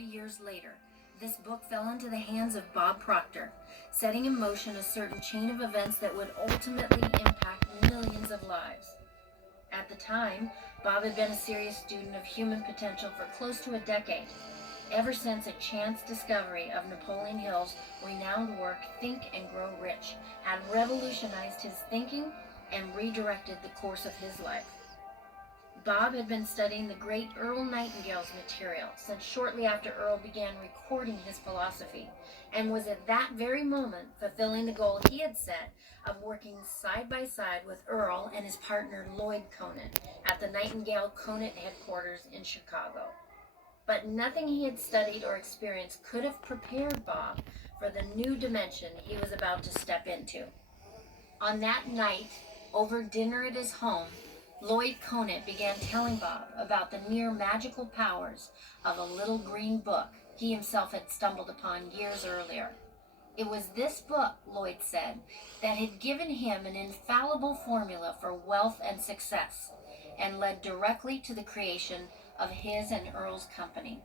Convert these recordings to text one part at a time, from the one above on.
years later, this book fell into the hands of Bob Proctor, setting in motion a certain chain of events that would ultimately impact millions of lives. At the time, Bob had been a serious student of human potential for close to a decade, ever since a chance discovery of Napoleon Hill's renowned work Think and Grow Rich had revolutionized his thinking and redirected the course of his life. Bob had been studying the great Earl Nightingale's material since shortly after Earl began recording his philosophy, and was at that very moment fulfilling the goal he had set of working side by side with Earl and his partner Lloyd Conant at the Nightingale Conant headquarters in Chicago. But nothing he had studied or experienced could have prepared Bob for the new dimension he was about to step into. On that night, over dinner at his home, Lloyd Conant began telling Bob about the near magical powers of a little green book he himself had stumbled upon years earlier. It was this book, Lloyd said, that had given him an infallible formula for wealth and success, and led directly to the creation of his and Earl's company.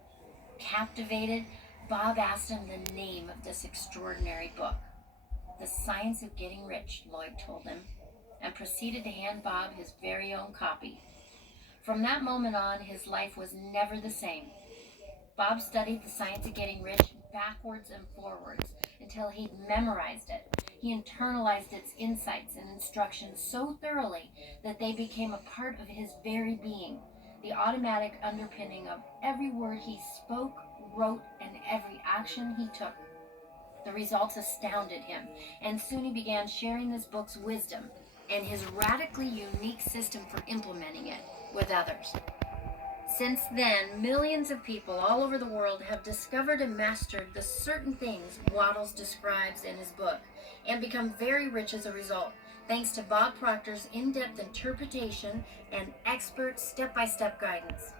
Captivated, Bob asked him the name of this extraordinary book. The Science of Getting Rich, Lloyd told him, and proceeded to hand Bob his very own copy. From that moment on, his life was never the same. Bob studied The Science of Getting Rich backwards and forwards until he'd memorized it. He internalized its insights and instructions so thoroughly that they became a part of his very being, the automatic underpinning of every word he spoke, wrote, and every action he took. The results astounded him, and soon he began sharing this book's wisdom and his radically unique system for implementing it with others. Since then, millions of people all over the world have discovered and mastered the certain things Wattles describes in his book, and become very rich as a result, thanks to Bob Proctor's in-depth interpretation and expert step-by-step guidance.